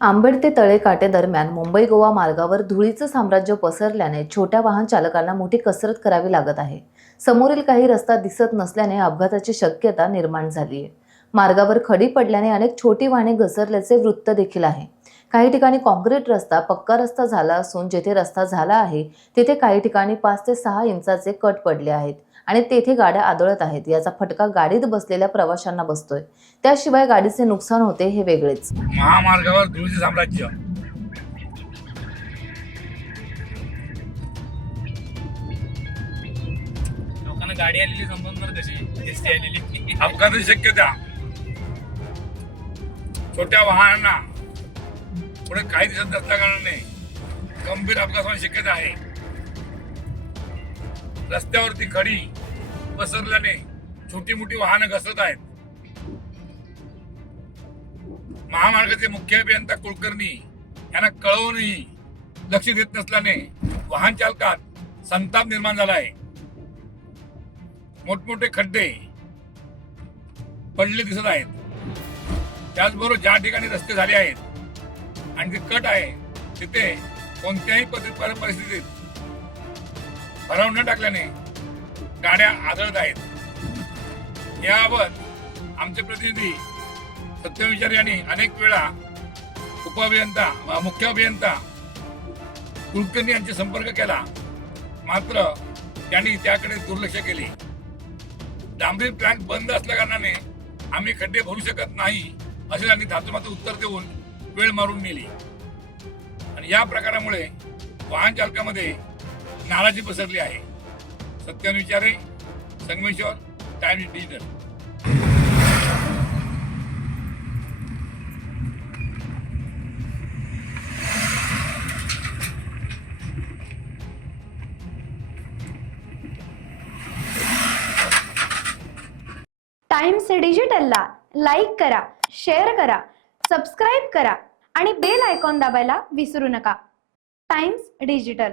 आंबेड ते तळेकाटे दरम्यान मुंबई गोवा मार्गावर धुळीचं साम्राज्य पसरल्याने छोट्या वाहन चालकांना मोठी कसरत करावी लागत आहे। समोरील काही रस्ता दिसत नसल्याने अपघाताची शक्यता निर्माण झाली आहे। मार्गावर खडी पडल्याने अनेक छोटी वाहने घसरल्याचे वृत्त देखील आहे। काही ठिकाणी काँक्रीट रस्ता पक्का रस्ता झाला असून जेथे रस्ता झाला आहे तिथे काही ठिकाणी 5 ते 6 इंचाचे कट पडले आहेत आणि तेथे गाड्या आदळत आहेत। याचा फटका गाडीत बसलेल्या प्रवाशांना बसतोय। त्याशिवाय गाडीचे नुकसान होते हे वेगळेच। महामार्गावर धुळीचे साम्राज्य। लोकांना गाडी आलेली समजणार कशी एसटी आलेली अपघाताची शक्यता छोट्या वाहनांना पुढे काही दिवसात नसल्या कारणाने गंभीर अपघात होण्याची शक्यता आहे। रस्त्यावरती खडी पसरल्याने छोटी मोठी वाहनं घसरत आहेत। महामार्गाचे मुख्य अभियंता कुलकर्णी यांना कळवूनही लक्ष देत नसल्याने वाहन चालकात संताप निर्माण झाला आहे। मोठमोठे खड्डे पडले दिसत आहेत। त्याचबरोबर ज्या ठिकाणी रस्ते झाले आहेत आणि जे कट आहे तिथे कोणत्याही परिस्थितीत भराव न टाकल्याने गाड्या आदळत आहेत। याबाबत आमचे प्रतिनिधी सत्यविचार यांनी अनेक वेळा मुख्य अभियंता कुलकर्णी यांचे संपर्क केला, मात्र त्यांनी त्याकडे दुर्लक्ष केले। डांबरी ट्रॅक बंद असल्या कारणाने आम्ही खड्डे भरू शकत नाही असे त्यांनी धातुमात्र उत्तर देऊन वेळ मारून नेली आणि या प्रकारामुळे वाहन चालकामध्ये नाराजी पसरली आहे। Satyavichare, Sangameshwar, Times Digital. Times डिजिटलला लाईक करा, शेअर करा, सबस्क्राईब करा आणि बेल आयकॉन दाबायला विसरू नका। Times digital.